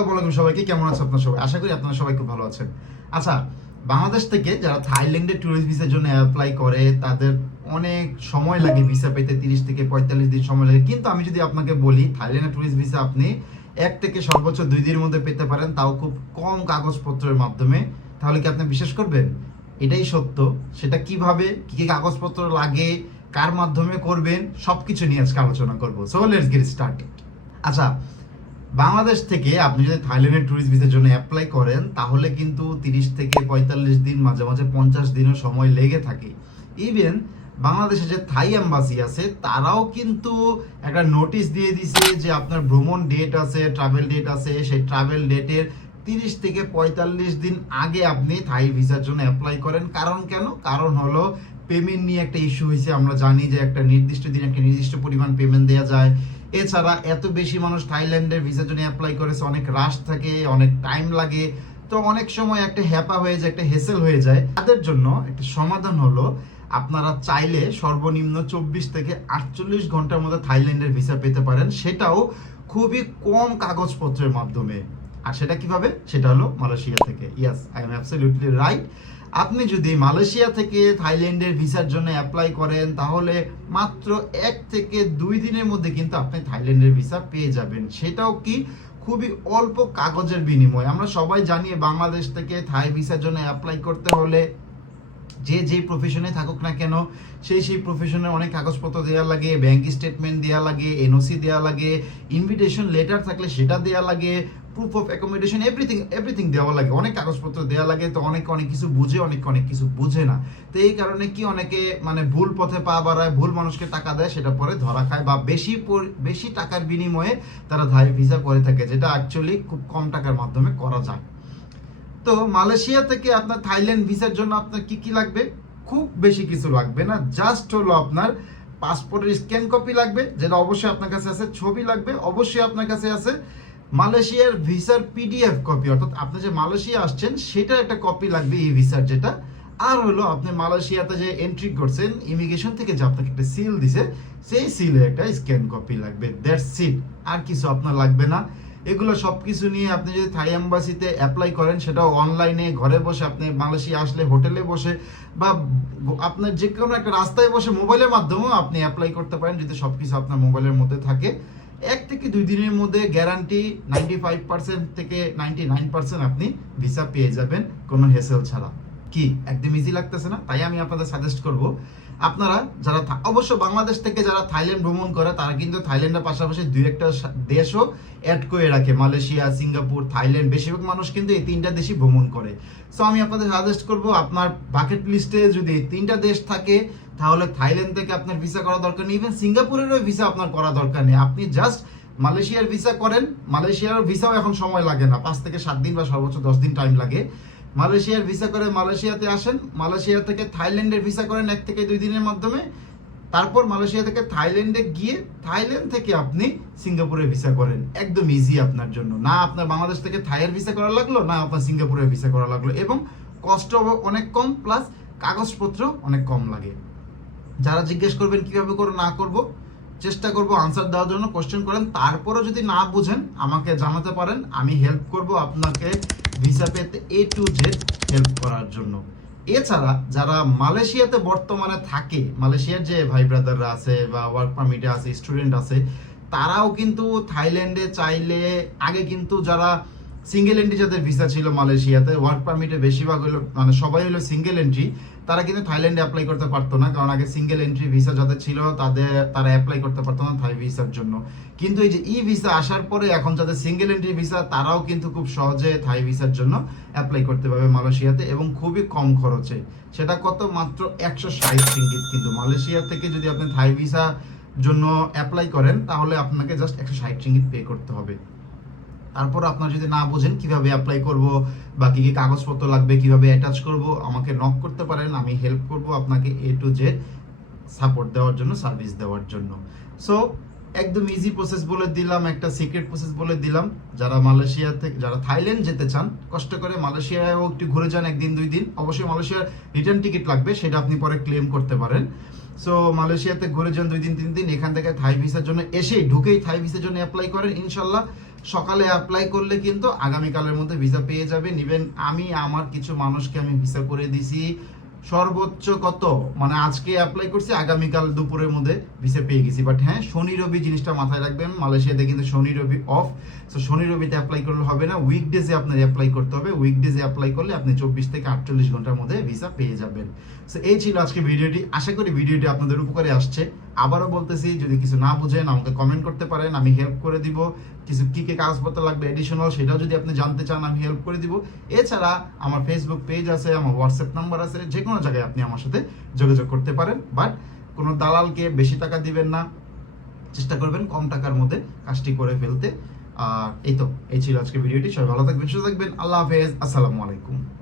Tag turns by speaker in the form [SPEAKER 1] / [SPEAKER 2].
[SPEAKER 1] আসসালামু আলাইকুম সবাইকে, কেমন আছেন আপনারা সবাই? আশা করি আপনারা সবাই খুব ভালো আছেন। আচ্ছা বাংলাদেশ থেকে যারা থাইল্যান্ডে ট্যুরিস্ট ভিসার জন্য অ্যাপ্লাই করে, তাদের অনেক সময় লাগে ভিসা পেতে, তিরিশ থেকে পঁয়তাল্লিশ দিন সময় লাগে। কিন্তু আমি যদি আপনাকে বলি, থাইল্যান্ডে ট্যুরিস্ট ভিসা আপনি এক থেকে সর্বোচ্চ দুই দিনের মধ্যে পেতে পারেন, তাও খুব কম কাগজপত্রের মাধ্যমে। তাহলে কি আপনি বিশ্বাস করবেন? এটাই সত্য। সেটা কীভাবে, কি কি কাগজপত্র লাগে, কার মাধ্যমে করবেন, সবকিছু নিয়ে আজকে আলোচনা করব। সো লেটস গেট স্টার্টেড আচ্ছা বাংলাদেশ থেকে আপনি যদি থাইল্যান্ডের ট্যুরিস্ট ভিসার জন্য অ্যাপ্লাই করেন, তাহলে কিন্তু তিরিশ থেকে পঁয়তাল্লিশ দিন, মাঝে মাঝে পঞ্চাশ দিনও সময় লেগে থাকে। ইভেন বাংলাদেশে যে থাই এম্বাসি আছে, তারাও কিন্তু একটা নোটিশ দিয়ে দিছে যে আপনার ভ্রমণ ডেট আছে ট্রাভেল ডেট আছে, সেই ট্রাভেল ডেটের তিরিশ থেকে পঁয়তাল্লিশ দিন আগে আপনি থাই ভিসার জন্য অ্যাপ্লাই করেন। কারণ কেন? কারণ হলো পেমেন্ট নিয়ে একটা ইস্যু হয়েছে। আমরা জানি যে একটা নির্দিষ্ট দিন একটা নির্দিষ্ট পরিমাণ পেমেন্ট দেওয়া যায়। এছাড়া এত বেশি মানুষ থাইল্যান্ডের ভিসা জন্য অ্যাপ্লাই করেছে, অনেক রাশ থাকে, অনেক টাইম লাগে। তো অনেক সময় একটা হ্যাপা হয়ে যায়, একটা হেসেল হয়ে যায়। তাদের জন্য একটা সমাধান হলো, আপনারা চাইলে সর্বনিম্ন চব্বিশ থেকে আটচল্লিশ ঘণ্টার মধ্যে থাইল্যান্ডের ভিসা পেতে পারেন। সেটাও খুবই কম কাগজপত্রের মাধ্যমে। আর সেটা কীভাবে? সেটা হলো মালয়েশিয়া থেকে। Yes I am absolutely right আপনি যদি মালয়েশিয়া থেকে থাইল্যান্ডের ভিসার জন্য অ্যাপ্লাই করেন, তাহলে মাত্র এক থেকে দুই দিনের মধ্যে কিন্তু আপনি থাইল্যান্ডের ভিসা পেয়ে যাবেন। সেটাও কি? খুবই অল্প কাগজের বিনিময়। আমরা সবাই জানি বাংলাদেশ থেকে থাই ভিসার জন্য অ্যাপ্লাই করতে হলে যে যে প্রফেশনে থাকুক না কেন, সেই সেই প্রফেশনের অনেক কাগজপত্র দেওয়া লাগে ব্যাংক স্টেটমেন্ট দেওয়া লাগে এনওসি দেওয়া লাগে ইনভিটেশন লেটার থাকলে সেটা দেওয়া লাগে proof of accommodation everything everything দেওয়া লাগে। অনেক কাগজপত্র দেওয়া লাগে, তো অনেক অনেক কিছু বুঝে, অনেক অনেক কিছু বুঝে না। তো এই কারণে কি অনেকে মানে ভুল পথে পা বাড়ায়, ভুল মানুষকে টাকা দেয়, সেটা পরে ধরা খায়, বা বেশি বেশি টাকার বিনিময়ে তারা ধাই ভিসা করে থাকে, যেটা অ্যাকচুয়ালি খুব কম টাকার মাধ্যমে করা যায়। তো মালয়েশিয়া থেকে আপনার থাইল্যান্ড ভিসার জন্য আপনার কি কি লাগবে? খুব বেশি কিছু লাগবে না, জাস্ট হলো আপনার পাসপোর্টের স্ক্যান কপি লাগবে, যেটা অবশ্যই আপনার কাছে আছে, ছবি লাগবে, অবশ্যই আপনার কাছে আছে মালয়েশিয়ার ভিসার পিডিএফ কপি, অর্থাৎ আপনি যে মালয়েশিয়া আসছেন, সেটার একটা কপি লাগবে এই ভিসার যেটা। আর হলো, আপনি মালয়েশিয়াতে যে এন্ট্রি করছেন ইমিগ্রেশন থেকে যে আপনাকে একটা সিল দিছে, সেই সিলের একটা স্ক্যান কপি লাগবে। দ্যাটস ইট আর কিছু আপনার লাগবে না। এগুলো সব কিছু নিয়ে আপনি যদি থাই এম্বাসিতে অ্যাপ্লাই করেন, সেটাও অনলাইনে ঘরে বসে আপনি মালয়েশিয়া আসলে হোটেলে বসে, বা আপনার যে কোনো একটা রাস্তায় বসে মোবাইলের মাধ্যমেও আপনি অ্যাপ্লাই করতে পারেন, যদি সব কিছু আপনার মোবাইলের মধ্যে থাকে। এক থেকে দুই দিনের মধ্যে গ্যারান্টি নাইনটি ফাইভ পার্সেন্ট থেকে নাইনটি নাইন পার্সেন্ট আপনি ভিসা পেয়ে যাবেন কোনো হেসেল ছাড়া। কি? একদম ইজি লাগতেছে না? তাই আমি আপনাদের সাজেস্ট করব, আপনারা যারা অবশ্য বাংলাদেশ থেকে যারা থাইল্যান্ড ভ্রমণ করে, তারা কিন্তু থাইল্যান্ডের পাশাপাশি দুই একটা দেশও অ্যাড করে রাখে। মালয়েশিয়া, সিঙ্গাপুর, থাইল্যান্ড, বেশিরভাগ মানুষ কিন্তু এই তিনটা দেশই ভ্রমণ করে। সো আমি আপনাদের সাজেস্ট করব, আপনার বাকেট লিস্টে যদি তিনটা দেশ থাকে তাহলে থাইল্যান্ড থেকে আপনার ভিসা করা দরকার নেই। ইভেন সিঙ্গাপুরেরও ভিসা আপনার করা দরকার নেই। আপনি জাস্ট মালয়েশিয়ার ভিসা করেন। মালয়েশিয়ার ভিসাও এখন সময় লাগে না। পাঁচ থেকে সাত দিন বা সর্বোচ্চ দশ দিন টাইম লাগে। মালয়েশিয়ার ভিসা করে মালয়েশিয়াতে আসেন। মালয়েশিয়া থেকে থাইল্যান্ডের ভিসা করেন এক থেকে দুই দিনের মাধ্যমে। তারপর মালয়েশিয়া থেকে থাইল্যান্ডে গিয়ে থাইল্যান্ড থেকে আপনি সিঙ্গাপুরে ভিসা করেন। একদম ইজি আপনার জন্য। না আপনার বাংলাদেশ থেকে থাইয়ের ভিসা করা লাগল, না আপনার সিঙ্গাপুরের ভিসা করা লাগল। এবং কষ্ট অনেক কম প্লাস কাগজপত্র অনেক কম লাগে। যারা জিজ্ঞেস করবেন কীভাবে করে না করব, চেষ্টা করব আনসার দেওয়ার জন্য কোশ্চেন করেন। তারপরে যদি না বুঝেন, আমাকে জানাতে পারেন, আমি হেল্প করব আপনাকে ভিসা পেতে এ টু জেড হেল্প করার জন্য। এছাড়া যারা মালয়েশিয়াতে বর্তমানে থাকে, মালয়েশিয়ার যে ভাই ব্রাদাররা আছে বা ওয়ার্ক পারমিটে আছে স্টুডেন্ট আছে, তারাও কিন্তু থাইল্যান্ডে চাইলে আগে কিন্তু যারা সিঙ্গেল এন্ট্রি যাদের ভিসা ছিল মালয়েশিয়াতে ওয়ার্ক পারমিটে বেশিরভাগ হলো মানে সবাই হলো সিঙ্গেল এন্ট্রি তারা কিন্তু থাইল্যান্ডে অ্যাপ্লাই করতে পারতো না, কারণ আগে সিঙ্গেল এন্ট্রি ভিসা যাদের ছিল, তাদের, তারা অ্যাপ্লাই করতে পারতো না থাই ভিসার জন্য। কিন্তু এই যে ই ভিসা আসার পরে এখন যাদের সিঙ্গেল এন্ট্রি ভিসা তারাও কিন্তু খুব সহজে থাই ভিসার জন্য অ্যাপ্লাই করতে পারবে মালয়েশিয়াতে এবং খুবই কম খরচে। সেটা কত? মাত্র একশো ষাট রিঙ্গিত কিন্তু। মালয়েশিয়া থেকে যদি আপনি থাই ভিসা জন্য অ্যাপ্লাই করেন, তাহলে আপনাকে জাস্ট একশো ষাট রিঙ্গিত পে করতে হবে। তারপর আপনার যদি না বোঝেন কীভাবে অ্যাপ্লাই করব বা কি কি কাগজপত্র লাগবে, কীভাবে অ্যাটাচ করব, আমাকে নক করতে পারেন, আমি হেল্প করব আপনাকে এ টু জেড সাপোর্ট দেওয়ার জন্য সার্ভিস দেওয়ার জন্য। সো একদম ইজি প্রসেস বলে দিলাম, একটা সিক্রেট প্রসেস বলে দিলাম। যারা মালয়েশিয়া থেকে, যারা থাইল্যান্ড যেতে চান, কষ্ট করে মালয়েশিয়ায়ও একটু ঘুরে যান একদিন, দুই দিন। অবশ্যই মালয়েশিয়ার রিটার্ন টিকিট লাগবে, সেটা আপনি পরে ক্লেম করতে পারেন। সো মালয়েশিয়াতে ঘুরে যান দুই দিন, তিন দিন, এখান থেকে থাই ভিসার জন্য এসেই ঢুকেই থাই ভিসার জন্য অ্যাপ্লাই করেন, ইনশাল্লাহ। সকালে অ্যাপ্লাই করলে কিন্তু আগামীকালের মধ্যে ভিসা পেয়ে যাবেন। ইভেন আমি, আমার কিছু মানুষকে আমি ভিসা করে দিছি। সর্বোচ্চ কত? মানে আজকে অ্যাপ্লাই করছি, আগামীকাল দুপুরের মধ্যে ভিসা পেয়ে গেছি। বাট হ্যাঁ শনি রবি জিনিসটা মাথায় রাখবেন। মালয়েশিয়াতে কিন্তু শনি রবি অফ সো শনি রবিতে অ্যাপ্লাই করলে হবে না। উইকডেজে আপনার অ্যাপ্লাই করতে হবে। উইকডেজে অ্যাপ্লাই করলে আপনি চব্বিশ থেকে আটচল্লিশ ঘণ্টার মধ্যে ভিসা পেয়ে যাবেন। সো এই ছিল আজকে ভিডিওটি আশা করি ভিডিওটি আপনাদের উপকারে আসছে। আবারও বলতেছি, যদি কিছু না বুঝেন, আমাকে কমেন্ট করতে পারেন, আমি হেল্প করে দিব। কিছু কি কি কাগজপত্র লাগবে এডিশনাল সেটাও যদি আপনি জানতে চান, আমি হেল্প করে দিব। এছাড়া আমার ফেসবুক পেজ আছে, আমার হোয়াটসঅ্যাপ নাম্বার আছে যে কোনো জায়গায় আপনি আমার সাথে যোগাযোগ করতে পারেন। বাট কোনো দালালকে বেশি টাকা দিবেন না। চেষ্টা করবেন কম টাকার মধ্যে কাজটি করে ফেলতে। আর এই তো, এই ছিল আজকে ভিডিওটি। সবাই ভালো থাকবেন, সুস্থ থাকবেন। আল্লাহ হাফেজ। আসসালামু আলাইকুম।